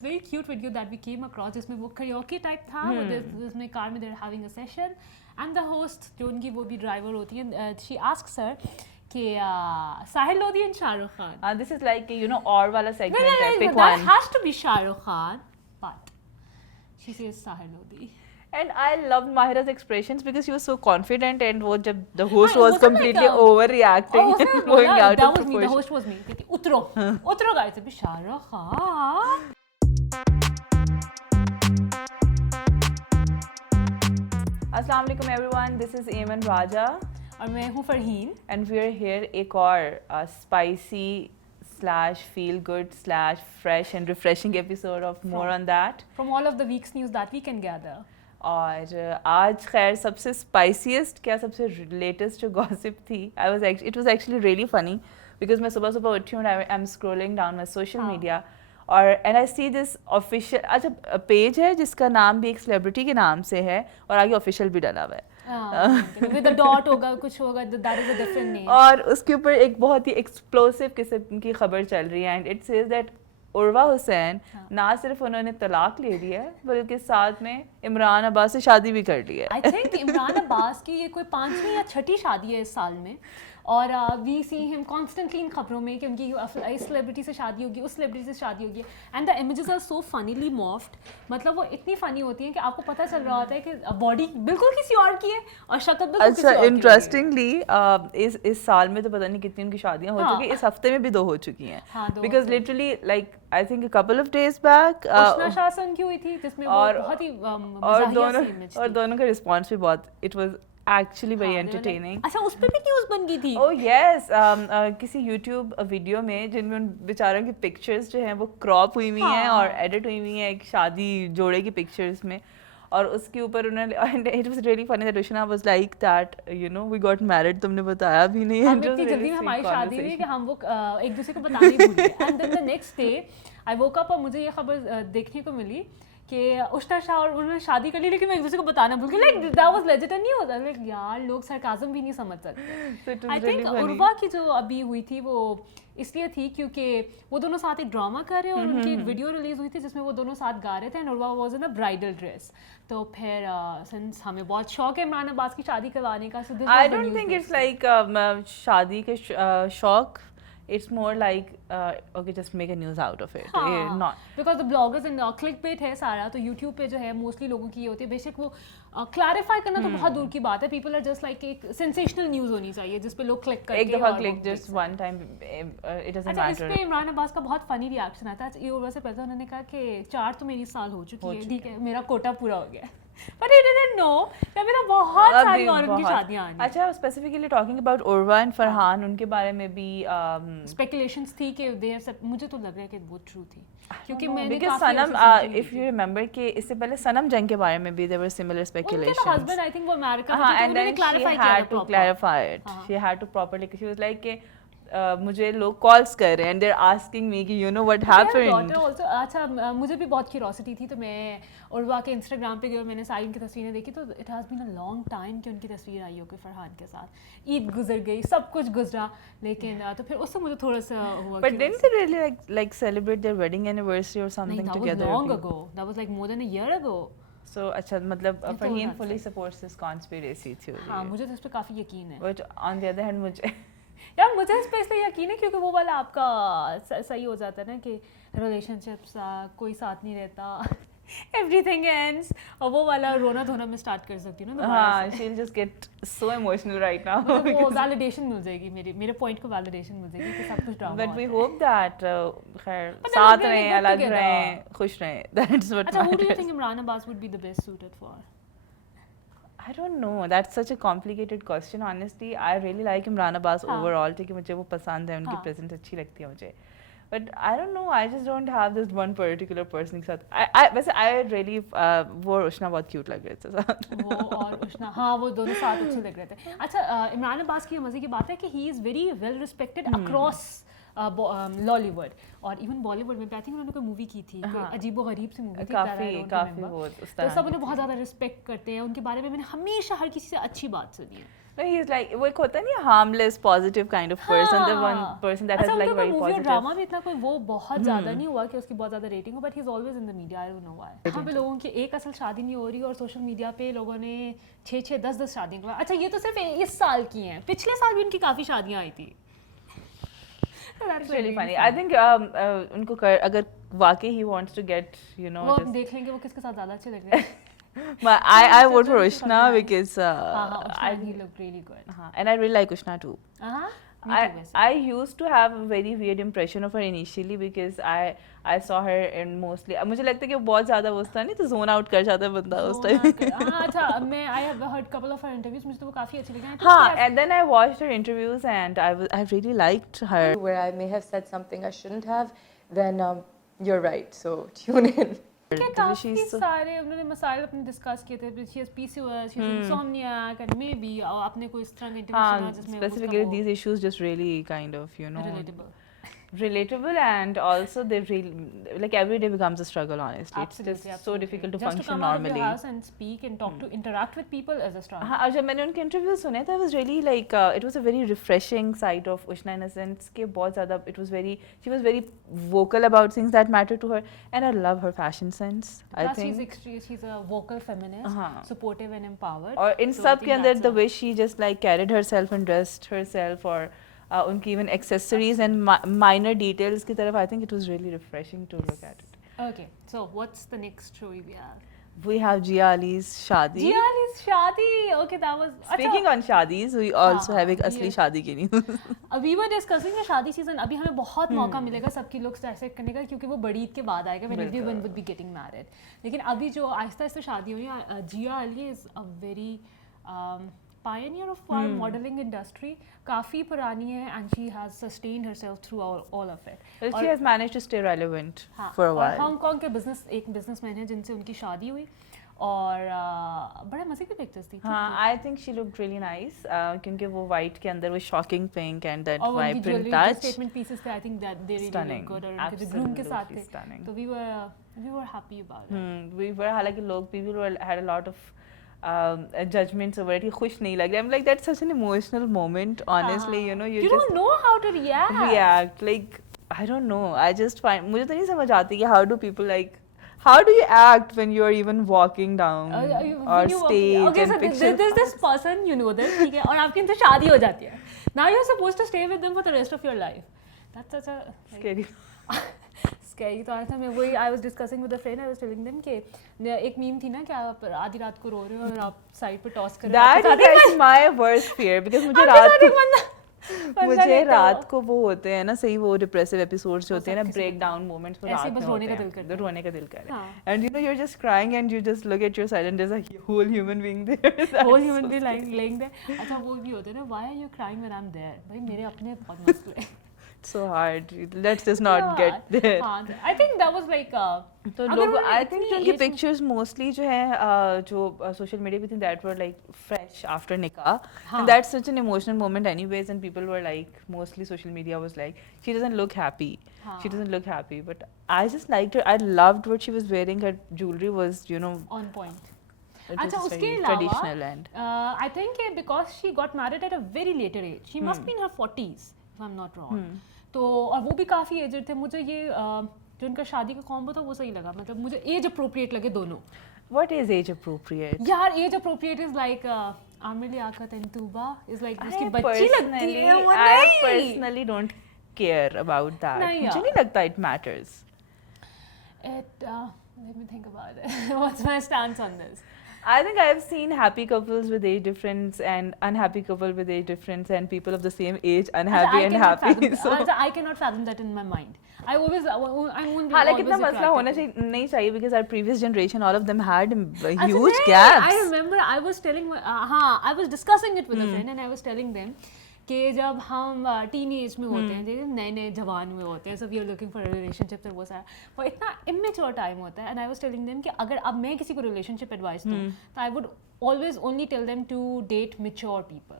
very cute video that we came across जिसमें वो karaoke type था जिसमें कार में they're having a session and the host जो उनकी वो भी ड्राइवर होती है she asks her कि साहिल Lodhi and Shahrukh Khan. This is like और वाला segment है, pick that one. has to be Shahrukh Khan but she says Sahil Lodhi. And I loved Mahira's expressions because she was so confident and वो जब the host हाँ, was completely overreacting and going out that of was me, the proportion. host was me. कहती उतरो गाड़ी से भी Shahrukh Khan. Assalamu alaikum everyone, this is Ayman Raja और मैं हूँ Farheen. and we are here एक और spicy slash feel good slash fresh and refreshing episode of More on That. From all of the week's news that we can gather. और आज खैर सबसे spiciest क्या सबसे latest जो gossip थी, it was actually really funny because मैं सुबह सुबह उठी हूँ and I'm scrolling down my social media और and I see this official अच्छा पेज है जिसका नाम भी एक सेलिब्रिटी के नाम से है और आगे ऑफिशियल भी डाला हुआ है with a dot होगा कुछ होगा that is a different name. और उसके ऊपर एक बहुत ही एक्सप्लोसिव किस्म की खबर चल रही है and it says that Urwa Hussain ना सिर्फ उन्होंने तलाक ले लिया है बल्कि साथ में इमरान अब्बास से शादी भी कर ली है. आई थिंक इमरान अब्बास की ये कोई 5वीं या 6ठी शादी है इस साल में और we see him constantly in खबरों में कि उनकी इस सेलिब्रिटी से शादी होगी उस सेलिब्रिटी से शादी होगी and the images are so funnily morphed. मतलब वो इतनी फनी होती हैं कि आपको पता चल रहा होता है कि बॉडी बिल्कुल किसी और की है और शक्ल बिल्कुल किसी और की है. इंटरेस्टिंगली इस साल में तो पता नहीं कितनी उनकी शादियां हो चुकी हैं. इस हफ्ते में भी 2 हो चुकी हैं because literally like I think a couple of days back Ushna Shah से उनकी हुई थी जिसमें वो बहुत ही और दोनों का रिस्पांस भी बहुत it was actually very entertaining. अच्छा उस पे भी न्यूज़ बन गई थी. Oh yes, किसी YouTube वीडियो में जिनमें उन बेचारों की पिक्चर्स जो हैं वो क्रॉप हुई हुई हैं और एडिट हुई हुई हैं एक शादी जोड़े की पिक्चर्स में और उसके ऊपर उन्होंने and it was really funny that Ushna was like that we got married तुमने बताया भी नहीं. हम इतनी जल्दी में हमारी शादी हुई कि हम वो एक दूसरे को बताने भूल गए. And then the next day I woke up और मुझे ये खबर देखने को मिली कि उष्णा शाह और उन्होंने शादी कर ली लेकिन मैं एक दूसरे को बताना भूल गई. लाइक दैट वाज लेजिट नहीं होता. लाइक यार लोग सरकाज़म भी नहीं समझ सकते. आई थिंक उर्वा की जो अभी हुई थी वो इसलिए थी क्योंकि वो दोनों साथ एक ड्रामा कर रहे और उनकी एक वीडियो रिलीज हुई थी जिसमें वो दोनों साथ गा रहे थे and Urwa was in a bridal dress. तो फिर सिंस हमें बहुत शौक है इमरान अब्बास की शादी करवाने का. So I don't think it's like शादी के शौक. It's more like okay, just make a news out of it. Not because the bloggers and clickbait है सारा तो YouTube पे जो है मोस्टली लोगों की ये होती है. बेशक वो क्लैरिफाई करना तो बहुत दूर की बात है. पीपल आर जस्ट लाइक एक सेंसेशनल न्यूज़ होनी चाहिए जिस पे लोग क्लिक करके एक दफा click just one time it doesn't matter. इस पे इमरान अब्बास का बहुत फनी रिएक्शन आता है. ये उर्वा से पहले उन्होंने कहा कि 4 तो मेरी साल हो चुकी है ठीक है मेरा कोटा पूरा हो गया. But he didn't know कि मेरा बहुत सारी और उनकी शादियां आनी. अच्छा specifically talking about Urwa and Farhan उनके बारे में भी स्पेकुलेशंस थी कि दे मुझे तो लग रहा है कि वो ट्रू थी क्योंकि मैंने because Sanam if you remember कि इससे पहले सनम जंग के बारे में भी देयर वर सिमिलर स्पेकुलेशंस. उनके हस्बैंड आई थिंक वो अमेरिका में थे तो उन्होंने क्लैरिफाई किया था. Clarify it she had to properly she was like कि मुझे लोग कॉल्स कर रहे हैं and they are asking me कि यू नो व्हाट हैपेंड. अच्छा मुझे भी बहुत क्यूरियोसिटी थी तो मैं उर्वा के इंस्टाग्राम पे गई और मैंने सारी उनकी तस्वीरें देखी तो it has been a long time कि उनकी तस्वीर आई होगी फरहान के साथ. ईद गुजर गई सब कुछ गुजरा लेकिन तो फिर उससे मुझे थोड़ा सा हुआ. But didn't they really like celebrate their wedding anniversary or something together? That was long ago. That was like more than a year ago. So अच्छा मतलब Farheen fully supports this conspiracy theory. हाँ मुझे तो इस पे काफ़ी यकीन है. But on the other hand मुझे यार मुझे इस पे इसलिए यकीन है क्योंकि वो वाला आपका सही हो जाता है ना कि रिलेशनशिप्स कोई साथ नहीं रहता everything ends और वो वाला रोना धोना मैं स्टार्ट कर सकती हूँ ना. हाँ she'll just get so emotional right now. वो वैलिडेशन मिल जाएगी मेरे पॉइंट को वैलिडेशन मिल जाएगी कि सब कुछ drama. But we hope that खैर साथ रहें अलग रहें खुश रहें. That's what अच्छा who do you think Imran Abbas would be the best suited for? I don't know. That's such a complicated question. Honestly, I really like Imran Abbas overall. ठीक है मुझे वो पसंद है उनकी presence अच्छी लगती है मुझे. But I don't know. I just don't have this one particular person के साथ. वैसे I really वो और उष्णा बहुत cute लग रहे थे साथ. वो और उष्णा हाँ वो दोनों साथ अच्छे लग रहे थे. अच्छा इमरान अब्बास की मज़े की बात है कि he is very well respected across Lollywood और इवन बॉलीवुड में. आई थिंक उन्होंने कोई मूवी की थी अजीबो गरीब सी मूवी थी काफी वो तो सब उन्हें बहुत ज़्यादा रिस्पेक्ट करते हैं. उनके बारे में मैंने हमेशा हर किसी से अच्छी बात सुनी है. No, he's like वो एक होता नहीं harmless positive kind of person, the one person that has like very movie और positive. ड्रामा में इतना कोई वो बहुत ज़्यादा नहीं हुआ कि उसकी बहुत ज़्यादा रेटिंग हो, but he is always in the media, I don't know why. यहाँ पे लोगों की एक असल शादी नहीं हो रही और सोशल मीडिया पे लोगों ने 6-6 10-10 शादियाँ करवा। अच्छा ये तो सिर्फ इस साल की हैं, पिछले साल भी उनकी काफ़ी शादियाँ आई थी। That's really funny. I think उनको अगर वाकई he wants to get, you know, वो just देख लेंगे वो किसके साथ ज़्यादा अच्छे लग रहे हैं। I vote for Ushna because हाँ, he looked really good. and I really like Ushna too. हाँ, I used to have a very weird impression of her initially because I saw her in mostly मुझे लगता है कि वो बहुत ज़्यादा वो था नहीं तो zone out कर जाता है बंदा उस टाइम। हाँ अच्छा मैं I have heard couple of her interviews, मुझे तो वो काफ़ी अच्छी लगी। हाँ, and then I watched her interviews and I really liked her. Where I may have said something I shouldn't have, then you're right. So tune in. काफी सारे उन्होंने मसाइल अपने डिस्कस किए थे। she has PCOS, she has insomniac, and maybe आपने कोई इस तरह का इंटरव्यू सुना जिसमें specifically these issues just really kind of, you know, relatable and also they really like every day becomes a struggle honestly. Absolutely, it's just so difficult to function just to come normally. out of your house and speak and talk to interact with people is a struggle. हाँ, और जब मैंने उनके interviews सुने थे, I was really like it was a very refreshing side of Ushna in a sense कि बहुत ज़्यादा she was very vocal about things that matter to her and I love her fashion sense. I think she's a vocal feminist, supportive and empowered. और इन सब के अंदर the way she just like carried herself and dressed herself or उनकी even accessories and minor details की तरफ, I think it was really refreshing to look at it. Okay, so what's the next story we have? We have Jia Ali's शादी. Jia Ali's शादी. Okay, that was. Speaking on शादीज, we also have एक असली शादी की news. We were discussing the शादी season. अभी हमें बहुत मौका मिलेगा सबकी looks dissect करने का क्योंकि वो बड़ी ईद के बाद आएगा when everyone would be getting married. लेकिन अभी जो आहिस्ता-आहिस्ता शादी हुई है, Jia Ali is a very pioneer of our modeling industry. काफी पुरानी है and she has sustained herself through all of it. Well, she has managed to stay relevant for a while. Hong Kong के एक बिजनेसमैन हैं जिनसे उनकी शादी हुई और बड़ा मजे की पिक्चर्स थी। हाँ, I think she looked really nice क्योंकि वो white के अंदर वो shocking pink and that vibrant touch. Statement pieces थे, I think that they really look good और उनके groom के साथ थे, तो we were happy about it. We were हालांकि people had a lot of judgments over it. ही खुश नहीं लग रहा. I'm like that's such an emotional moment. Honestly, you know, you don't know how to react. Like I don't know. I just find मुझे तो नहीं समझ आती कि how do people like. How do you act when you're even walking down or stage? Okay, so there's this person, you know them, ठीक है, और आपकी इनसे शादी हो जाती है. Now you're supposed to stay with them for the rest of your life. That's such a scary. Scary. तो आज मैं वही I was discussing with a friend. I was telling them कि एक मीम थी ना कि आप आधी रात को रो रहे हो और आप साइड पे टॉस कर रहे हो. That is my worst fear because मुझे रात को वो होते हैं ना सही वो डिप्रेसिव एपिसोड्स होते हैं ना ब्रेक डाउन मोमेंट्स में रात में रोने का दिल कर रहा है and you know you are just crying and you just look at your side and there is a whole human being there whole human being laying there. अच्छा वो भी होते हैं ना why are you crying when I am there. भाई मेरे अपने बहुत मसले हैं. So hard. Let's just not get there. I think that was like. तो लोग I think उनकी pictures mostly जो है जो social media पे थी that were like fresh after nikah. And that's such an emotional moment anyways and people were like mostly social media was like she doesn't look happy. She doesn't look happy but I just liked her. I loved what she was wearing. Her jewelry was you know on point. अच्छा उसके अलावा I think because she got married at a very later age. She must be in her 40s. if I'm not wrong. तो और वो भी काफ़ी aged थे. मुझे ये जो उनका शादी का कॉम्बो था वो सही लगा. मतलब मुझे एज अप्रोप्रिएट लगे दोनों. What is age appropriate? यार age appropriate is like Aamir Liaquat and Tuba is like उसकी बच्ची लगती है. I personally don't care about that. मुझे नहीं लगता it matters. Let me think about it. What's my stance on this? I think I've seen happy couples with age difference and unhappy couple with age difference and people of the same age unhappy and happy. So I cannot fathom that in my mind. I won't हालांकि इतना मसला होना नहीं चाहिए because our previous generation all of them had huge gaps. I remember I was discussing it with a friend and I was telling them कि जब हम teenage में होते हैं जैसे नए जवान में होते हैं सब we are looking for relationship और वो सारा वो इतना इमेच्योर टाइम होता है. And I was telling them कि अगर अब मैं किसी को रिलेशनशिप एडवाइस दूँ तो I would always only tell them to date mature people.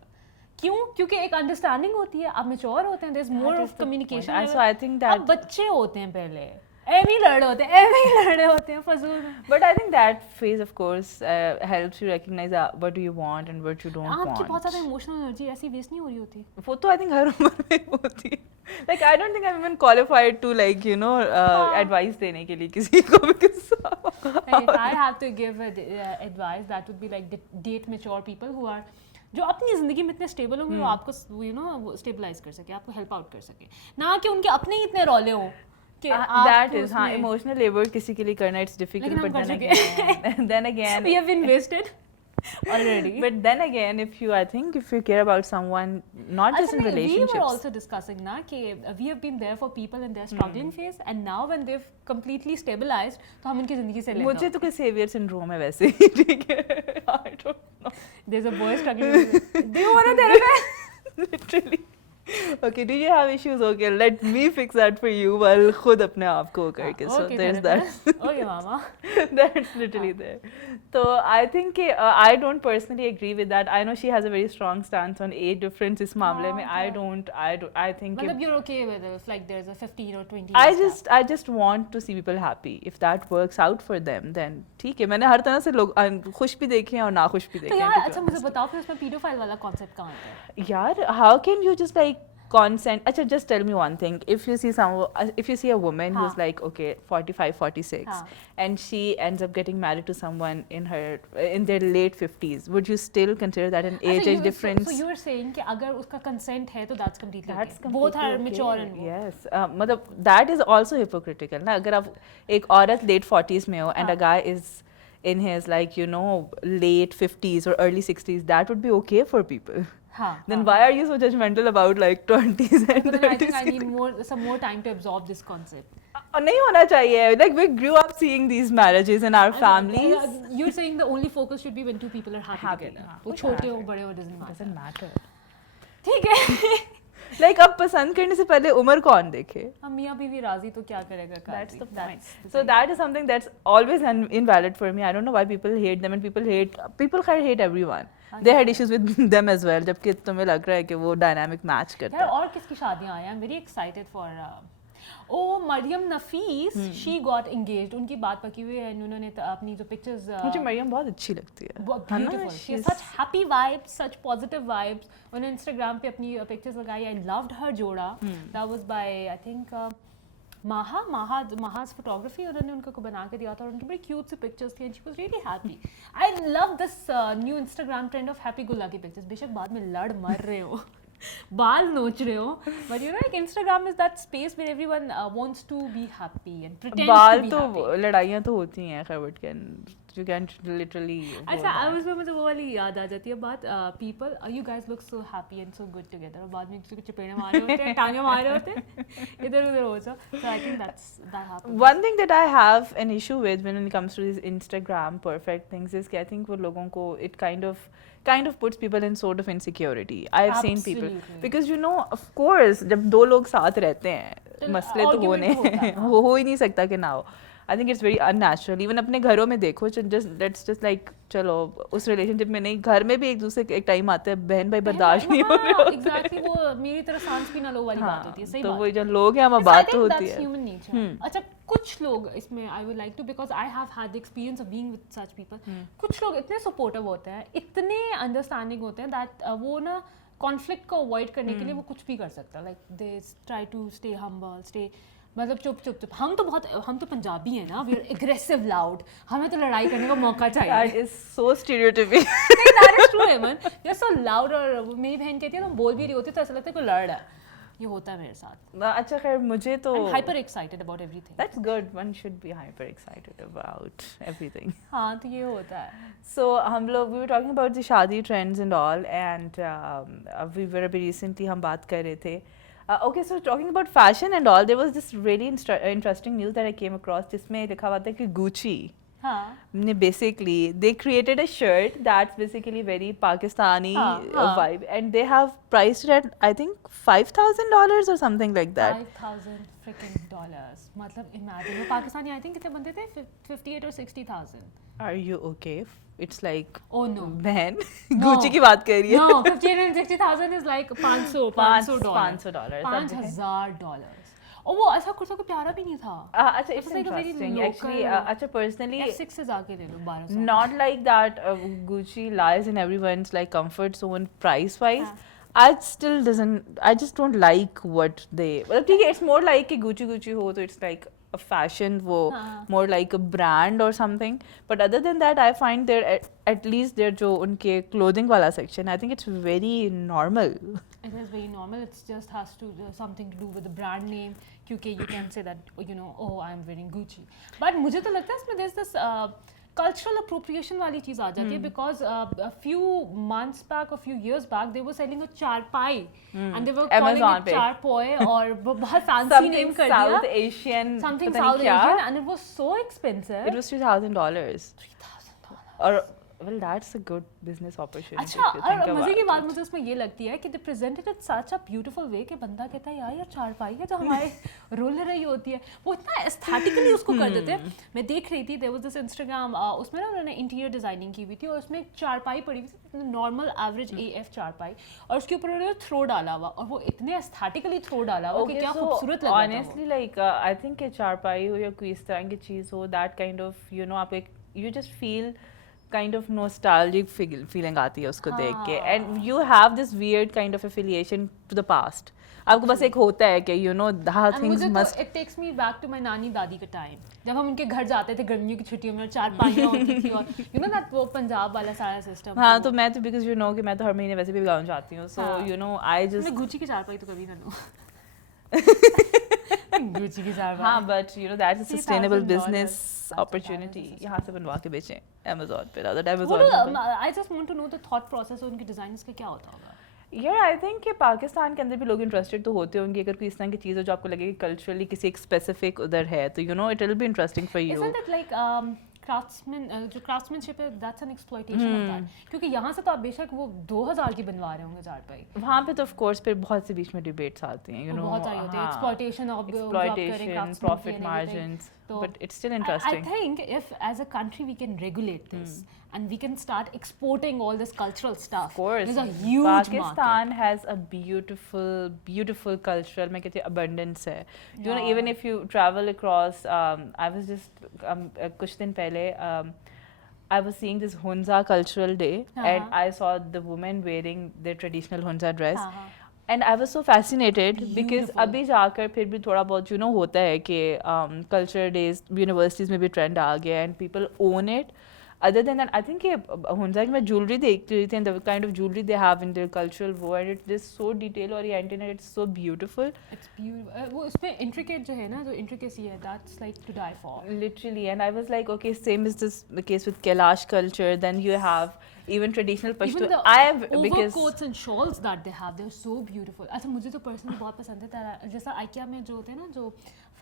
क्यों? क्योंकि एक अंडरस्टैंडिंग होती है. आप मैच्योर होते हैं there is more of communication. So I think that अब बच्चे होते हैं पहले एम ही लड़ रहे होते हैं फजूल में। But I think that phase, of course, helps you recognize what do you want and what you don't आपकी want. बहुत ज़्यादा इमोशनल एनर्जी ऐसी वेस्ट नहीं हो रही होती। वो तो I think हर उम्र में होती है. Like I don't think I'm even qualified to like advice देने के लिए किसी को because. If I have to give advice, that would be like date mature people who are जो अपनी ज़िंदगी में इतने स्टेबल होंगे वो आपको वो स्टेबलाइज कर सके, आपको हेल्प आउट कर सके, ना कि उनके अपने ही इतने रौले हों कि that is हाँ emotional labor किसी के लिए करना it's difficult, but then again we have been wasted already. But then again, if you care about someone, not just in relationships. We were also discussing ना कि we have been there for people in their struggling phase, and now when they've completely stabilized, तो हम उनकी ज़िंदगी से लेते हैं। मुझे तो कोई savior syndrome है वैसे ही, ठीक है? I don't know. There's a boy struggling. Do you want a therapist? Literally. Okay, do you have issues? Okay, let me fix that for you while खुद अपने आप को करके. So there's that. Okay, mama. That's literally there. So I think I don't personally agree with that. I know she has a very strong stance on age difference इस मामले में. I don't. I think. मतलब you're okay with it if like there's a 15 or 20. I just want to see people happy. If that works out for them, then ठीक है. मैंने हर तरह से लोग खुश भी देखे हैं और ना खुश भी देखे हैं. तो यार अच्छा मुझे बताओ फिर उसमें pedophile वाला concept कहाँ आता है? यार, how can you just like consent? Acha, just tell me one thing. If you see a woman who's like, okay, 45, 46, and she ends up getting married to someone in their late 50s, would you still consider that an age difference? So you were saying कि अगर उसका consent है तो that's completely okay. Both are mature and yes. मतलब that is also hypocritical ना. अगर आप एक औरत late 40s में हो and a guy is in his like late 50s or early 60s, that would be okay for people. Then why are you so judgmental about like 20s and 30s? I think I need some more time to absorb this concept. नहीं होना चाहिए. Like we grew up seeing these marriages in our families. You're saying the only focus should be when two people are happy together. वो छोटे हो बड़े हो doesn't matter. ठीक है. Like अब पसंद करने से पहले उम्र कौन देखे? अब मियाँ बीवी राजी तो क्या करेगा? That's the point. So that is something that's always invalid for me. I don't know why people hate them, and people hate everyone. They had issues with them as well. जबकि तुम्हें लग रहा है कि वो dynamic match करता है. यार और किसकी शादियाँ आई हैं? I'm very excited for Maryam Nafees, she got engaged. उनकी बात पकी हुई है. उन्होंने अपनी जो pictures मुझे मरियम बहुत अच्छी लगती है. Beautiful. She has such happy vibes, such positive vibes. उन्होंने Instagram पे अपनी pictures लगाई. I loved her जोड़ा. That was by I think Maha's photography. उन्होंने उनको बना के दिया था और उनकी बड़ी cute सी pictures थी and she was really happy. I love this new Instagram trend of happy go lucky pictures. बेशक बाद में लड़ मर रहे हो, बाल नोच रहे हो, but you know like Instagram is that space where everyone wants to be happy and pretend to be happy. बाल तो लड़ाइयाँ तो होती हैं खैर, but you can't literally. अच्छा उसमें मुझे वो वाली याद आ जाती है बात, people you guys look so happy and so good together और बाद में किसी को चपेड़े मारे होते हैं, टांगे मारे होते हैं, इधर उधर हो जाओ. So I think that happens. One thing that I have an issue with when it comes to these Instagram perfect things is कि I think वो लोगों को it kind of puts people in sort of insecurity. I have seen people because of course जब दो लोग साथ रहते हैं मसले तो हो ही नहीं सकता कि ना हो. I think it's very unnatural. Even अपने घरों में देखो, let's just like चलो उस relationship में नहीं, घर में भी एक दूसरे एक टाइम आता है बहन भाई बर्दाश्त नहीं हो रहे होते. Exactly वो मेरी तरह सांस पीना लो वाली बात होती है. सही बात. तो वो जो लोग हैं हमारी बात तो होती है. That's human nature. अच्छा कुछ लोग इसमें I would like to because I have had the experience of being with such people. कुछ लोग इतने supportive होते हैं, इतने understanding होते हैं that वो ना conflict को avoid करने के लिए वो कुछ भी कर सकता है. Like they try to stay humble, stay मतलब चुप. हम तो पंजाबी हैं ना, we are aggressive loud. हमें तो लड़ाई करने का मौका चाहिए. That is so stereotypical. That is true, Eman. You're so loud और मेरी बहन कहती है तुम बोल भी रही होती तो ऐसा लगता है कोई लड़ रहा है. ये होता है मेरे साथ. अच्छा खैर मुझे तो I'm hyper excited about everything. That's good. One should be hyper excited about everything. हाँ तो ये होता है. So हम लोग we were talking about the शादी trends and all, and we were अभी recently हम बात कर रहे थे. Okay, so talking about fashion and all, there was this really interesting news that I came across जिसमें लिखा हुआ था कि Gucci basically they created a shirt that's basically very Pakistani vibe, and they have priced it at I think $5,000 or something like that. $5,000 freaking dollars. मतलब imagine वो Pakistani I think कितने बनते थे 58 or 60,000. Are you okay? It's like oh no बहन Gucci की बात कर रही है. No, 58 and 60,000 is like $500. $5,000. और वो ऐसा कुर्ता को प्यारा भी नहीं था. अच्छा, it's like a very interesting actually. local- अच्छा, personally, F6 से जाके ले लो 1200. not like that. Gucci lies in everyone's like comfort zone price wise. हाँ. I just don't like what they. Well, ठीक है, it's more like कि Gucci हो तो it's like a fashion, वो हाँ. more like a brand or something. But other than that, I find their at least their जो उनके clothing वाला section, I think it's very normal. It is very normal. It just has to something to do with the brand name. क्योंकि you can say that, you know, oh, I'm wearing Gucci. But मुझे तो लगता है इसमें there's this cultural appropriation वाली चीज़ आ जाती है because a few months back, a few years back, they were selling a charpai and they were calling Amazon it पे. charpoi और बहुत fancy Something name कर South दिया. Asian, Something पता नहीं South क्या. Asian and it was so expensive. It was $3,000. $3,000. Or well, that's a good business opportunity. अच्छा, if you think और मजे की about बात it. मुझे उसमें ये लगती है कि they presented it such a beautiful way कि बंदा कहता है यार ये चारपाई है जो हमारे रोलर रही होती है, वो इतना एस्थेटिकली उसको कर देते हैं. मैं देख रही थी there was this Instagram, उसमें ना उन्होंने इंटीरियर डिजाइनिंग की हुई थी और उसमें एक चारपाई पड़ी हुई थी, नॉर्मल एवरेज AF चारपाई, और उसके ऊपर उन्होंने थ्रो डाला हुआ और वो इतने एस्थेटिकली थ्रो डाला हुआ कि क्या खूबसूरत लग रहा था वो. honestly, like I think कि चारपाई हो या कोई इस तरह की चीज़ हो, that kind of, you know, आप एक you just feel kind of nostalgic feeling आती है उसको देख के, and you have this weird kind of affiliation to the past. आपको बस एक होता है कि you know how And things मुझे must. तो it takes me back to my नानी दादी का टाइम, जब हम उनके घर जाते थे गर्मियों की छुट्टियों में और चारपाइयाँ होती थी और you know that वो पंजाब वाला सारा सिस्टम. हाँ, तो मैं तो because you know कि मैं तो हर महीने वैसे भी गाँव जाती हूँ, so हाँ. you know I just. मैं गुच्ची की चारपाई तो कभी ना लूँ. गुच्ची की चारपाई. हाँ, but you know that's a sustainable $3,000 business that's opportunity. $3,000. यहाँ से बनवा के बेचें Amazon पे, rather वो Amazon. तो I just want to know the thought process और उनके डिजाइनर्स का क्या होता होगा. यार आई थिंक कि पाकिस्तान के अंदर भी लोग इंटरेस्टेड तो होते होंगे अगर कोई इस तरह की चीज़ हो जो आपको लगे कि कल्चरली किसी एक स्पेसिफिक उधर है, तो you know it will be interesting for you. Isn't it like जो craftsmanship है that's an exploitation of that, क्योंकि यहाँ से तो आप बेशक वो 2000 की बनवा रहे होंगे चारपाई, वहाँ पे तो ऑफ कोर्स फिर बहुत से बीच में डिबेट्स आते हैं, यू नो, बहुत सारी होती है exploitation of exploitation, profit margins, तो but it's still I interesting. think if as a country we can regulate this and we can start exporting all this cultural stuff, Of course, there's a huge market. Pakistan has a beautiful cultural, मैं कहती हूँ abundance है. You know, even if you travel across, I was just कुछ दिन पहले I was seeing this Hunza cultural day and I saw the women wearing their traditional Hunza dress. And I was so fascinated because अभी जाकर फिर भी थोड़ा बहुत you know होता है कि culture days universities में भी trend आ गया and people own it. Other than that, I think ये Hunza की मैं jewelry देख रही थी and the kind of jewelry they have in their cultural wear, and it's just so detail oriented and it's so beautiful. It's beautiful. वो इसमें intricate जो है ना, जो intricacy है, that's like to die for. Literally, and I was like, okay, same is this the case with Kailash culture. Then you have even traditional Pashto. Even the I have because overcoats and shawls that they have, they're so beautiful. अच्छा मुझे तो personally बहुत पसंद है तारा, जैसा IKEA में जो होते हैं ना, जो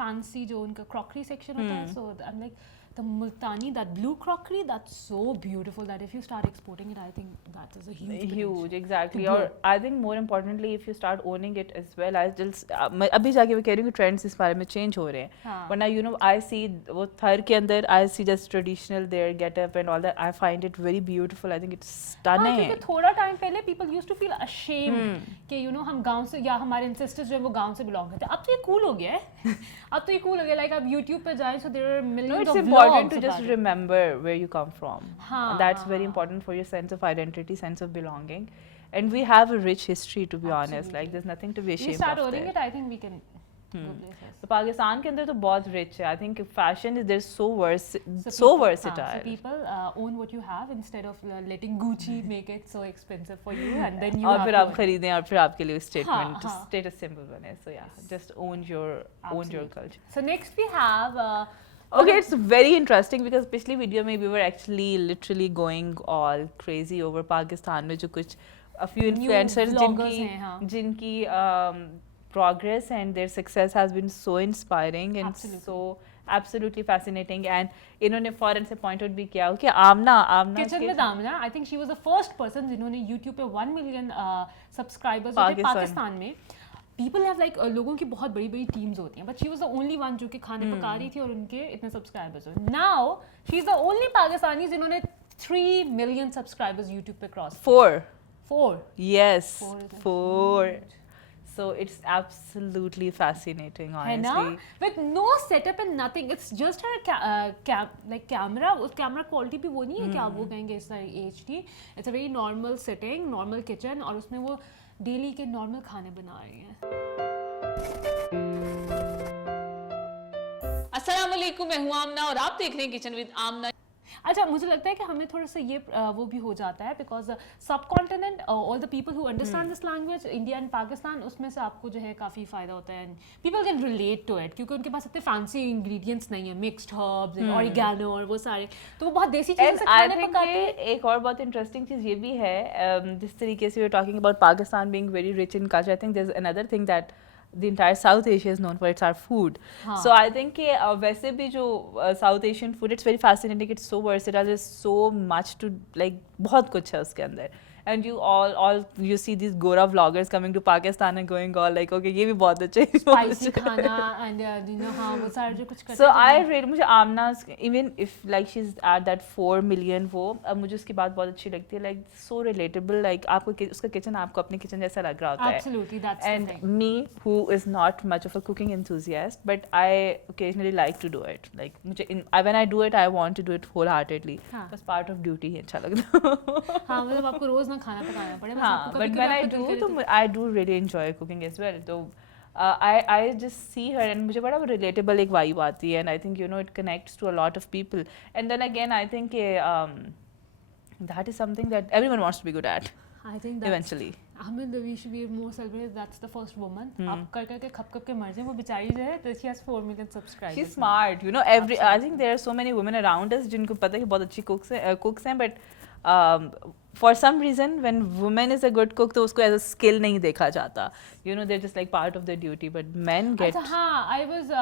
fancy जो उनका crockery section होता है, so I'm like the multani, that blue crockery, that's so beautiful that if you start exporting it, I think that is a huge potential. exactly. to Or grow. I think more importantly, if you start owning it as well, I just मैं अभी जाके मैं कह रही हूँ कि trends इस बारे में change हो रहे हैं. हाँ. But now you know I see वो थर के अंदर I see just traditional their get up and all that. I find it very beautiful. I think it's हाँ, stunning. क्योंकि थोड़ा टाइम पहले people used to feel ashamed कि you know हम गांव से या हमारे ancestors जो है वो गांव से belong करते हैं. अब तो ये cool हो गया है. अब तो ये cool हो गया, like आप YouTube पे जाएं, so there are No, millions it's of important vlogs to just about it. remember where you come from. हाँ, That's हाँ, very हाँ. important for your sense of identity, sense of belonging. And we have a rich history, to be honest. Absolutely. Like, there's nothing to be We ashamed start of owning there. it, I think we can go places. तो पाकिस्तान के अंदर तो बहुत rich है. I think fashion is they're so people- versatile. So people own what you have instead of letting Gucci make it so expensive for you, and then you और have फिर to आप खरीदें और फिर आपके लिए statement, हाँ. status symbol बने. So yeah, just own your Absolutely. culture. So next we have Okay, it's very interesting because पिछली वीडियो में we were actually literally going all crazy over Pakistan में जो कुछ a few New influencers vloggers हैं, हाँ. जिनकी progress and their success has been so inspiring and Absolutely. so absolutely fascinating, and इन्होंने फौरन से point out भी किया कि आमना किचन के में दामना, I think she was the first person जिन्होंने YouTube पे 1 million subscribers होते पाकिस्तान में. People have like लोगों की बहुत बड़ी बड़ी teams होती हैं, but she was the only one जो कि खाने पका रही थी और उनके इतने subscribers हुए. Now she's the only Pakistani जिन्होंने 3 million subscribers YouTube पे cross. 4. 4. Yes, Four is a 4. So it's absolutely fascinating, है ना? honestly. With no setup and nothing, it's just her like camera. उस camera quality भी वो नहीं है कि आप वो कहेंगे इस तरह HD. It's a very normal setting, normal kitchen और उसमें वो daily के normal खाने बना रही हैं. अस्सलाम वालेकुम, मैं हूं आमना और आप देख रहे हैं किचन विद आमना। अच्छा, मुझे लगता है कि हमें थोड़ा सा ये वो भी हो जाता है because subcontinent all the people who understand this language, India and Pakistan, उसमें से आपको जो है काफ़ी फ़ायदा होता है and people can relate to it क्योंकि उनके पास इतने फैंसी इंग्रेडिएंट्स नहीं है, मिक्स्ड हर्ब्स ऑरिगेनो और वो सारे, तो वो बहुत देसी चीज़ें से खाने पकाते हैं। एक और बहुत इंटरेस्टिंग चीज़ ये भी है, जिस तरीके से we are talking about Pakistan being very rich in culture, I think there is another thing that the entire South Asia is known for, it's our food. So I think कि वैसे भी जो South Asian food, it's very fascinating, it's so versatile, there's so much to like, बहुत कुछ है उसके अंदर. And you all you see these Gora vloggers coming to Pakistan and going all like, okay, ये भी बहुत अच्छा है, spicy खाना and you know हाँ वो सारे जो कुछ करते हैं. So I really, मुझे आमना, even if like she's at that 4 million वो, अब मुझे उसकी बात बहुत अच्छी लगती है, like so relatable, like आपको उसका kitchen आपको अपने kitchen जैसा लग रहा होता है. Absolutely, that's and the thing. me who is not much of a cooking enthusiast, but I occasionally like to do it. Like मुझे when I do it, I want to do it wholeheartedly. हाँ. Because part of duty ही अच्छा लगता है. हाँ मतलब आपको रोज ना खाना पकाना पड़े, बस हाँ, आपको but कभी-कभी when I आपको दिल do, करे तो I do really enjoy cooking as well. तो I just see her and मुझे बड़ा relatable एक vibe आती है, and I think you know it connects to a lot of people. And then again, I think that is something that everyone wants to be good at I think that's eventually. Ahmed, we should be more celebrated. That's the first woman. आप कर करके खप के मर जाए, वो बेचारी जो है, she has 4 million subscribers. She's smart, you know. I think there are so many women around us जिनको पता है कि बहुत अच्छी cooks हैं, but for some reason when woman is a good cook तो उसको as a skill नहीं देखा जाता. You know, they're just like part of their duty, but men get. अच्छा हाँ, I was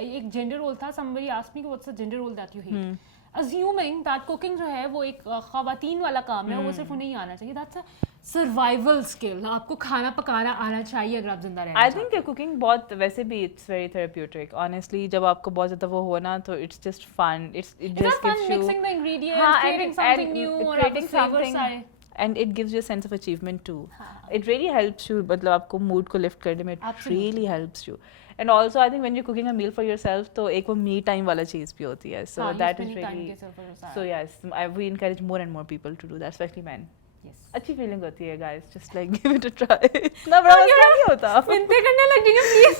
एक gender role था. Somebody asked me what's the gender role that you hate. Assuming that cooking जो है वो एक ख़वातीन वाला काम है, वो सिर्फ उन्हें ही आना चाहिए. That's a survival skill. आपको खाना पकाना आना चाहिए अगर आप जिंदा रहना I think cooking बहुत वैसे भी it's very therapeutic. Honestly, जब आपको बहुत ज़्यादा वो हो ना तो it's just fun. It just gives gives you mixing the ingredients, हाँ, creating something new, और creating आपको flavors something. आए. And it gives you a sense of achievement too. It really helps you. मतलब आपको mood को lift करने में it really helps you. And also I think when you're cooking a meal for yourself, तो एक वो me time वाला चीज़ भी होती है. So that is really. So yes, we encourage more and more people to do that, especially men. Yes. अच्छी feeling होती है guys. Just like give it a try. इतना बड़ा मसला नहीं होता. मिन्नतें करने लगी हैं, please.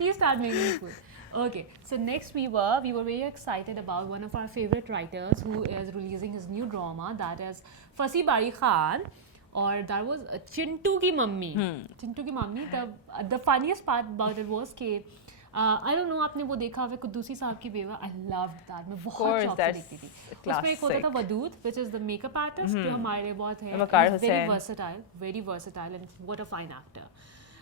Please start making me food. Okay, so next we were very excited about one of our favorite writers who is releasing his new drama, that is Fasi Bari Khan, और that was Chintu की mummy. Chintu की mummy. The funniest part about it was कि I don't know आपने वो देखा हुआ कुद्दूसी साहब की बेवा. I loved that. मैं बहुत शौक से देखती थी. उसमें एक होता था Wadood, which is the makeup artist, जो हमारे लिए बहुत है. Very versatile and what a fine actor.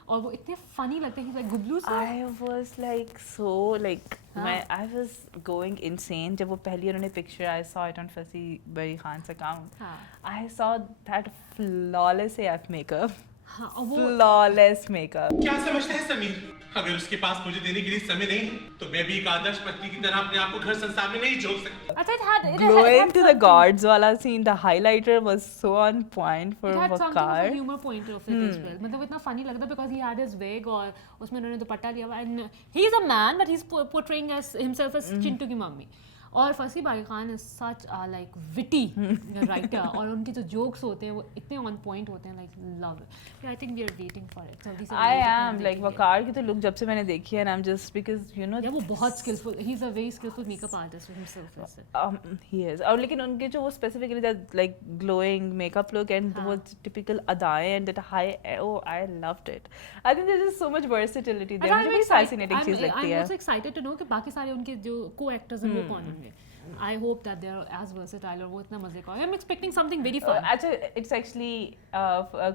और वो इतने funny लगते हैं, like गुबलू से. I was like so like I was going insane जब वो पहली उन्होंने picture, I saw it on Fasi Bari Khan's account. I saw that flawless AF makeup. Flawless makeup. क्या समझते हैं समीर? अगर उसके पास मुझे देने के लिए समय नहीं है, तो मैं भी एक आदर्श पत्नी की तरह अपने आप को घर संसार में नहीं जोड़ सकता. अच्छा, it had Glowing to the gods वाला scene, the highlighter was so on point for It had something of Waqar. a humor point of it as well. मतलब इतना funny लगता because he had his wig और उसमें उन्होंने दुपट्टा लिया हुआ, and he is a man but he's portraying as himself as Chintu की mummy. और फसी बारी Khan is such like witty writer और उनके जो जोक्स होते हैं वो इतने ऑन पॉइंट होते हैं, like love it. I think we are waiting for it. जल्दी से I am like वकार की तो look जब से मैंने देखी है and I'm just because you know वो बहुत skilful, he is a very skilful makeup artist himself. he is. और लेकिन उनके जो वो specifically that like glowing makeup look and वो typical अदाएं and that high, oh I loved it. I think there's just so much versatility there. मुझे बड़ी fascinating चीज़ लगती है. I'm also excited to know कि बाकी सारे उनके जो co-actors हैं वो कौन होंगे. I hope that they are as versatile और वो इतना मजे का. I'm expecting something very fun. अच्छा, it's actually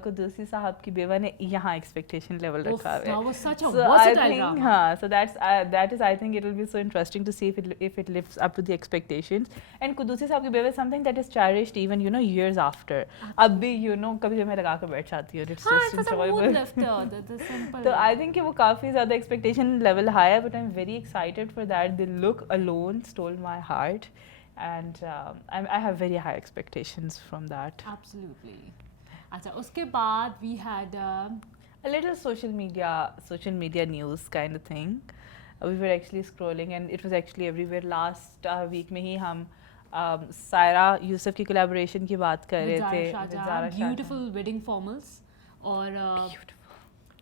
कुद्दूसी साहब की बेवा ने यहाँ expectation level रखा है. That was such a versatile drama. हाँ, so that is I think it will be so interesting to see if it lives up to the expectations. And Quddusi साहब की बेवा is something that is cherished even you know years after. अब भी you know कभी जब मैं लगा कर बैठ जाती हूँ, it's just enjoyable. The simple. तो I think कि वो काफी ज़्यादा expectation level high है, but I'm very excited for that. The look alone stole my heart. And I have very high expectations from that. Absolutely. अच्छा, उसके बाद we had A little social media news kind of thing. We were actually scrolling and it was actually everywhere. Last week में ही हम सायरा यूसुफ की collaboration की बात कर रहे थे. with Zara Shahjahan, beautiful wedding formals और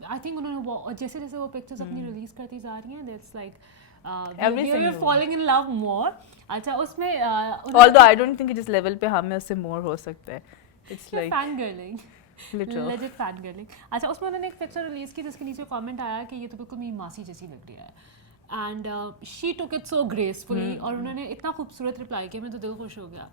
I think उन्होंने जैसे जैसे वो पिक्चर्स अपनी रिलीज करती जा रही हैं, it's like we are falling in love more. अच्छा उसमें although I don't think जिस level पे हमें उससे more हो सकता है. It's like fangirling. Literal. Legit fangirling. अच्छा उसमें उन्होंने एक पिक्चर रिलीज की जिसके नीचे कमेंट आया कि ये तो बिल्कुल मेरी मासी जैसी लग रही है. And she took it so gracefully और उन्होंने इतना खूबसूरत रिप्लाई किया, मैं तो दिल खुश हो गया.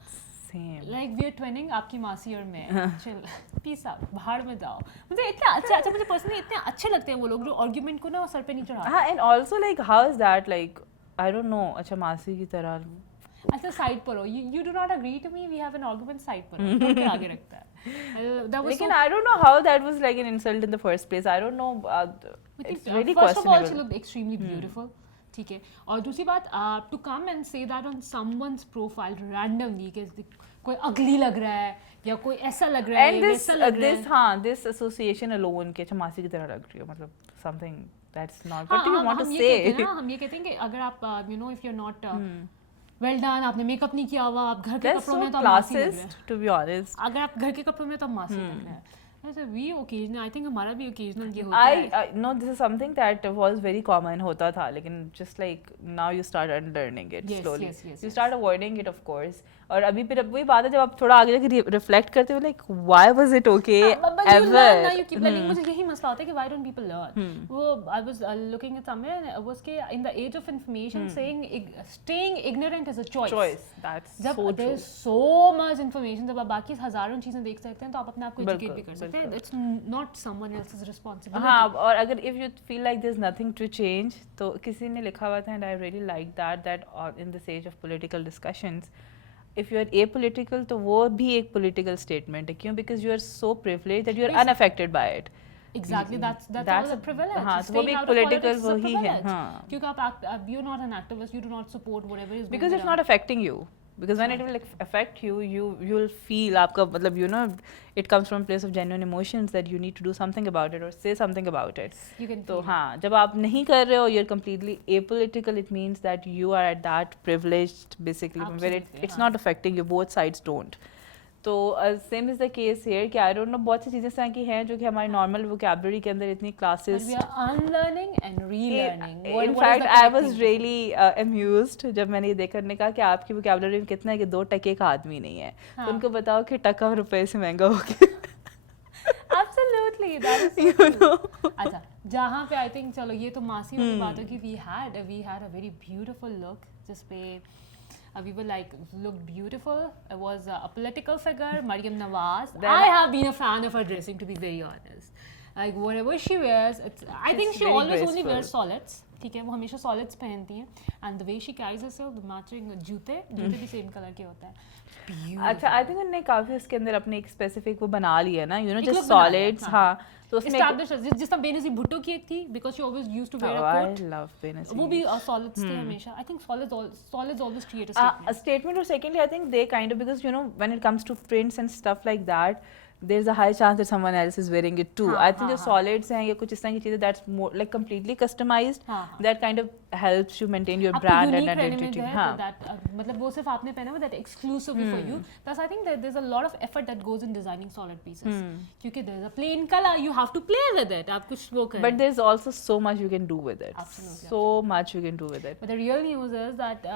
Same. Like we are twinning, आपकी मासी और मैं. Chill. Peace out. बाहर में जाओ. मुझे इतना अच्छा मुझे पर्सनली इतने अच्छे लगते हैं वो लोग जो आर्गुमेंट को ना सर पे नहीं चढ़ाते. हाँ, and also like how is that like I don't know. अच्छा मासी की तरह. अच्छा साइड पर हो. You do not agree to me. We have an argument side पर हो. तो क्या आगे रखता है. That was लेकिन I don't know how that was like an insult in the first place. I don't know. It's really first of all, she questionable. looked extremely beautiful. ठीक है. और दूसरी बात, to come and say that on someone's profile randomly कि कोई ugly लग रहा है या कोई ऐसा लग रहा है And या this वैसा लग रहा है. हाँ, this association alone कि अच्छा मासी की तरह लग रही हो, मतलब something that's not. What do you want to say? हम ये कहते हैं कि अगर आप you know if you're not well done, आपने मेकअप नहीं किया हुआ, आप घर के That's कपड़ों so में तो आप मासी लग रहे हैं. classist, to be honest. अगर आप घर के कपड़ों में तो आप मासी लग रहे हैं. ऐसे we occasional, I think हमारा भी occasional ये होता है. I no, this is something that was very common होता था, लेकिन just like now you start unlearning it Yes, slowly. yes, You start avoiding it, of course. और अभी फिर वही बात है जब आप थोड़ा आगे जाके reflect करते हो like why was it okay But you ever? learn now, you keep learning. मुझे यही मसला होता है कि why don't people learn? वो I was looking at somewhere and was के in the age of information saying staying ignorant is a choice. That's जब so there true. is so much information, जब आप बाकी हज़ारों चीज़ें देख सकते हैं तो आप अपने आप को educate भी कर सकते हैं. It's not someone else's responsibility. हाँ, और अगर if you feel like there's nothing to change, तो किसी ने लिखा हुआ था and I really like that in this age of political discussions, if you are apolitical, तो वो भी एक political statement है. क्यों? Because you are so privileged that you are unaffected by it. Exactly, that's all a privilege. हाँ, तो वो Staying भी out of political politics is a वही है. privilege. हाँ. क्योंकि आप you're not an activist, you do not support whatever is Because going it's around. not affecting you. Because when it will like, affect you, you'll feel आपका मतलब you know it comes from a place of genuine emotions that you need to do something about it or say something about it. You can तो feel हाँ, जब आप नहीं कर रहे हो, you're completely apolitical. It means that you are at that privileged basically where it's हाँ. not affecting you. Both sides don't. तो same is the case here कि आई डोंट नो बहुत सी चीज़ें इस तरह की हैं जो कि हमारी नॉर्मल वोकैबुलरी के अंदर इतनी classes. But we are unlearning and relearning. In fact, I was really amused जब मैंने ये देखकर ने कहा कि आपकी वोकैबुलरी में कितना है कि 2 टके का आदमी नहीं है. तो उनको बताओ कि टका रुपए से महंगा हो गया. Absolutely, that is so You know. अच्छा, जहाँ पे I think चलो ये तो मासी वाली बात है कि we had a very beautiful look जिस पे we were like looked beautiful. It was a political figure, Maryam Nawaz. I have been a fan of her dressing, to be very honest. Like whatever she wears, I think she very always only graceful. wears solids. ठीक है, वो हमेशा solids पहनती हैं. And the way she carries herself, the matching जूते भी same color के होता है. अच्छा, आई थिंक उन्होंने काफी उसके अंदर अपने एक स्पेसिफिक वो बना लिया ना, यू नो एक जस्ट look बना लिया, सॉलिड्स. हाँ. हाँ, तो उसमें Established जिस तरह बेनज़ीर भुट्टो की एक थी, because she always used to wear a I coat. love Benazir. वो भी solids थे हमेशा. I think solids always create a statement. A statement, or secondly, I think they kind of, because you know when it comes to prints and stuff like that, there's a high chance that someone else is wearing it too. I think जो solids हैं या कुछ इस तरह की चीजें, that's more like completely customized. That kind of helps you maintain your brand and identity. हाँ. मतलब वो सिर्फ आपने पहना हुआ, that exclusively for you. Plus I think that there's a lot of effort that goes in designing solid pieces. क्योंकि there's a plain color, you have to play with it. आप कुछ वो करें. But there's also so much you can do with it. Absolutely. So much you can do with it. But the real news is that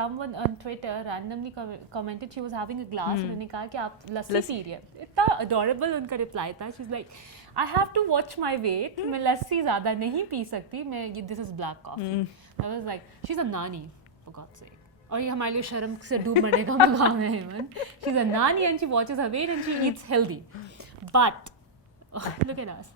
someone on Twitter randomly commented she was having a glass and उन्होंने कहा कि आप लस्सी P रही हैं. इतना adorable उनका reply था. She's like, I have to watch my weight. मैं लस्सी ज़्यादा नहीं पी सकती. This is black coffee. I was like, she's a nani, for God's sake. और ये हमारे लिए शर्म से डूब मरने का मकाम है हेमन. She's a nani and she watches her weight and she eats healthy. But look at us.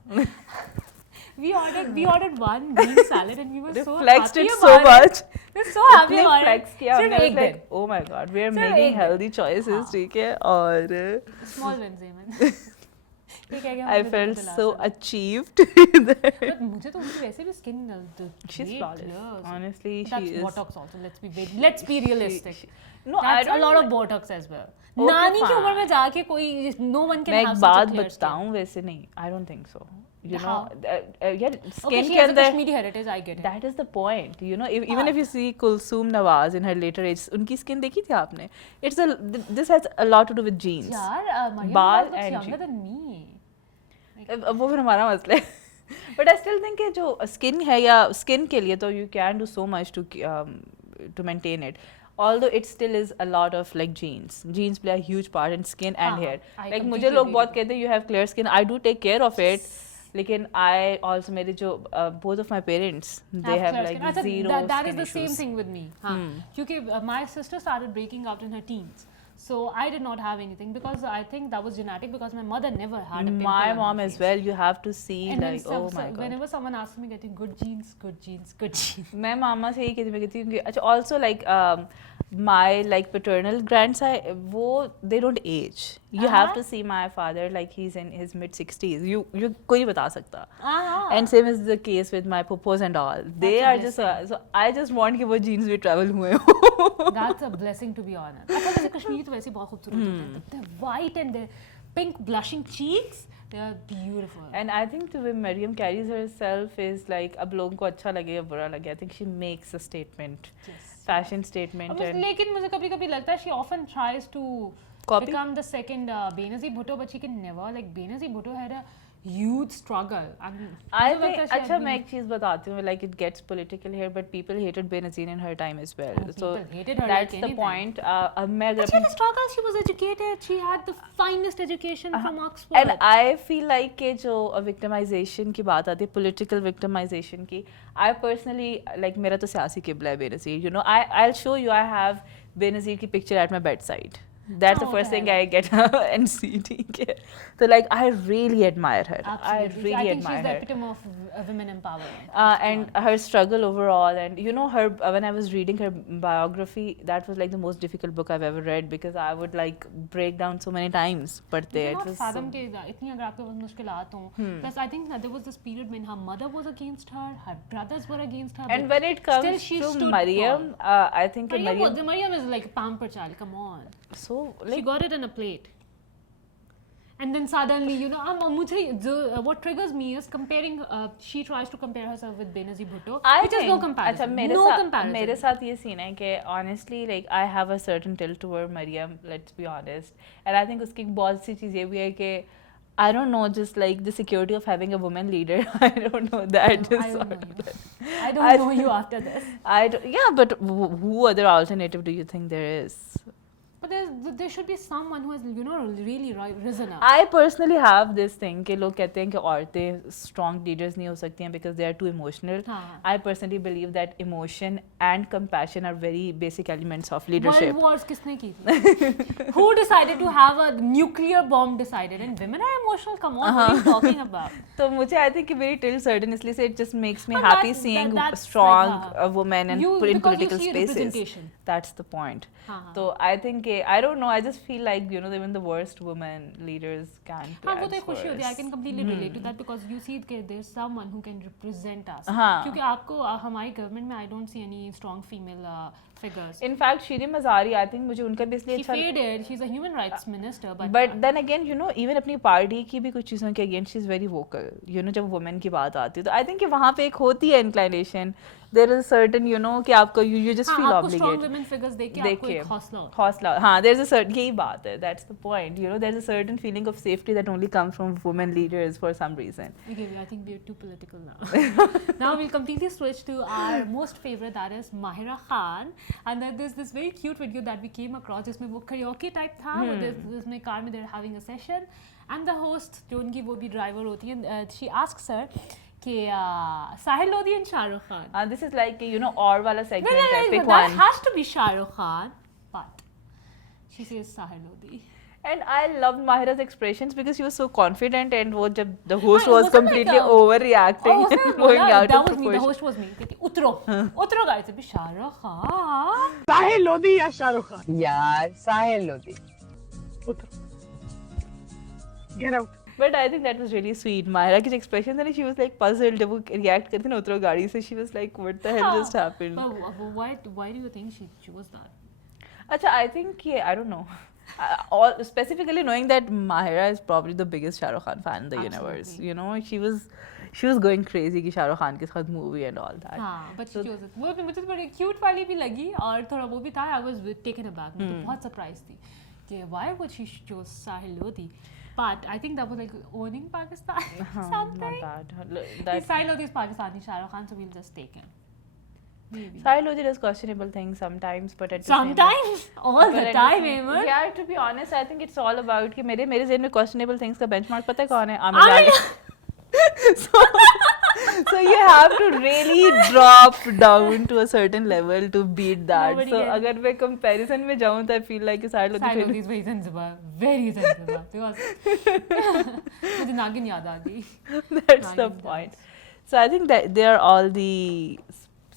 We ordered one green salad and we were so Flexed happy it about so much. We were so happy इतने about flex it. किया सिर्फ हमने, एक like, दिन. oh my god, we are सिर्फ making एक दिन. healthy choices, ठीक है, और Small wins, Eamon. ठीक है, I felt so achieved. But मुझे तो उनकी वैसे भी skin She's flawless. Honestly, That's she is. Botox also. Let's be realistic. No, I That's a don't lot of Botox as well. नानी की उम्र में जाके कोई no one can मैं have एक such a बात clear skin. बताऊं वैसे नहीं, I don't think so. You know, How? यार Okay, skin she के has a अंदर Kashmiri heritage, I get it. that is the point. You know, even if you see Kulsum Nawaz in her later age, उनकी skin देखी थी आपने? This has a lot to do with genes. यार, Mariam बाल Nawaz looks and younger than me. वो फिर हमारा मसला है. But I still think कि जो skin है या skin के लिए तो you can do so much to maintain it. Although it still is a lot of like genes. Genes play a huge part in skin and हाँ, hair. I Like मुझे completely लोग agree बहुत with कहते हैं you have clear skin. I do take care of it. लेकिन I also मेरे जो both of my parents they have clear like skin. अच्छा, zero that is skin the same issues. thing with me. हाँ, क्योंकि my sister started breaking out in her teens. So I did not have anything because I think that was genetic because my mother never had a pimple My on her mom as face. well. You have to see And like when oh my god. whenever someone asks me getting good genes, good genes, good genes. मैं मामा से यही कहती मैं कहती हूँ कि अच्छा also like my like paternal grandsire वो they don't age. You have to see my father like he's in his mid 60s. You कोई नहीं बता सकता. And same is the case with my pupos and all. They That's a are just so I just want कि वो genes भी travel हुए हो. That's a blessing to be honest. अच्छा वैसे कश्मीरी तो वैसे बहुत खूबसूरत होते हैं. They're white and their pink blushing cheeks. They are beautiful. And I think the way Mariam carries herself is like अब लोगों को अच्छा लगे या बुरा लगे. I think she makes a statement. Fashion statement. And लेकिन मुझे कभी-कभी लगता है she often tries to Copy? become the second Benazir Bhutto, but she can never. Like Benazir Bhutto had a huge struggle. And I मुझे think लगता है she अच्छा had मैं been- एक चीज बताती हूँ like it gets political here but people hated Benazir in her time as well. So people hated her that's like the anything. point. अब मैं अगर But she had अपनी a struggle. She was educated. She had the finest education from Oxford. and I feel like कि जो victimization की बात आती है political victimization की I personally like मेरा तो सियासी किबला है Benazir. You know I'll show you I have Benazir की picture at my bedside. That's the Oh, first okay. thing I get and see. ठीक है. So like I really admire her. Absolutely. I really I think admire she's the her. epitome of women empowerment. And her struggle overall and you know her when I was reading her biography that was like the most difficult book I've ever read because I would like break down so many times but You there it cannot was fathom कि इतनी अगर आपके पास मुश्किलात हों. Plus I think that there was this period when her mother was against her brothers were against her. and but when it still comes she to stood Mariam tall. I think कि Mariam is like a pampered child. Come on. so She like got it in a plate. And then suddenly, you know, मुझे what triggers me is comparing. She tries to compare herself with Benazir Bhutto, I which is think no comparison. अच्छा मेरे no साथ comparison. मेरे साथ ये scene है कि honestly like I have a certain tilt toward Mariam let's be honest and I think उसकी एक बहुत सी चीज़ ये भी है कि I don't know just like the security of having a woman leader I don't know that I don't know you. I don't know you after this. yeah but who other alternative do you think there is But there should be someone who has, you know, really risen up. I personally have this thing कि लोग कहते हैं कि औरतें strong leaders नहीं हो सकती हैं because they are too emotional. हाँ. I personally believe that emotion and compassion are very basic elements of leadership. World wars किसने की थी? Who decided to have a nuclear bomb decided? And women are emotional. Come on, what are you talking about? तो मुझे I think कि very till certain इसलिए से it just makes me But happy that- seeing that's strong like, हाँ. women and You- in because you political see spaces. representation. That's the point. हाँ. So I think I don't know I just feel like you know even the worst women leaders can't be हाँ वो तो as एक खुशी होती है. I worse. can completely relate to that because you see that there's someone who can represent us. हाँ. क्योंकि आपको हमारी government में I don't see any strong female figures. In fact, Shirin Mazari, I think मुझे उनका भी इसलिए She अच्छा faded. She's a human rights minister, But then again, you know, even अपनी पार्टी की भी कुछ चीज़ों के against she's very vocal. You know, जब women की बात आती है तो I think कि वहाँ पे एक होती है inclination. There is a certain, you know, कि आपको you just feel आपको strong obligated. women figures देख के देख आपको के एक हौसला होता है. हौसला हाँ there's a certain यही बात है that's the point you know there's a certain feeling of safety that only comes from women leaders for some reason. Okay, I think we're too political now. Now we'll completely switch to our most favorite, that is Mahira Khan. And then there's this very cute video that we came across जिसमें वो karaoke type था. जिसमें car में they're having a session. And the host जो उनकी वो भी driver होती है, she asks her कि Sahil Lodi and Shah Rukh Khan. This is like you know और वाला segment No, है pick that one. has to be Shah Rukh Khan. But she says Sahil Lodi. And I loved Mahira's expressions because she was so confident and वो जब the host हाँ, it was wasn't completely like a- overreacting उसने and going बोला, out that of was me, the proportion. host was me. कहती, उतरो गाड़ी से भी शाहरुख खान. साहिल लोधी या शाहरुख खान यार Sahil Lodhi. Get out. But I think that was really sweet. Mahira की expressions and she was like puzzled जब वो react करती ना उतरो गाड़ी से she was like what the hell just happened. But why do you think she was that? अच्छा I think I don't know. all specifically knowing that Mahira is probably the biggest Shah Rukh Khan fan in the universe. Absolutely. You know, she was going crazy कि Shah Rukh Khan के साथ movie and all that. हाँ, but she chose it. वो भी मुझे तो बड़ी cute वाली भी लगी और थोड़ा वो भी था. I was taken aback. मैं तो बहुत surprised थी कि why would she choose Sahil Lodi? But I think that was like owning Pakistan something. Not that. Sahil Lodi is Pakistani Shah Rukh Khan, so we'll just take him. Maybe. Sahil Lodi does questionable things sometimes, but at the same Sometimes, all but the at time, same- Eamon. Yeah, to be honest, I think it's all about कि मेरे ज़हन में questionable things का benchmark पता है कौन है? Amir Khan. So you have to really drop down to a certain level to beat that. Nobody So can. अगर मैं comparison में जाऊँ तो I feel like कि Sahil Lodi Sahil फिर Lodi is very Zanzibar, very Zanzibar. Because मुझे नागिन याद आ गई. that's the Nagging point. So I think that they are all the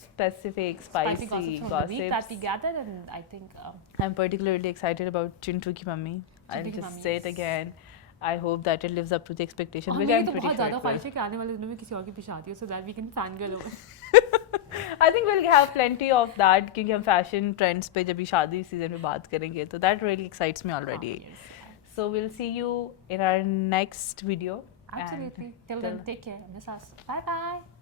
specific spicy gossips from the week that we gathered, and I think I'm particularly excited about Chintu ki mummy. I'll Chintu ki just mummy, say it yes. again. I hope that it lives up to the expectation, और which मेरी I'm तो pretty बहुत sure ज़्यादा it will. ख्वाहिश है कि आने वाले दिनों में किसी और की भी शादी हो, so that we can fangirl over. I think we'll have plenty of that क्योंकि हम fashion trends पे जब भी शादी season में बात करेंगे तो that really excites me already. Yes. So we'll see you in our next video. Absolutely. Till then, take care. Miss us. Bye bye.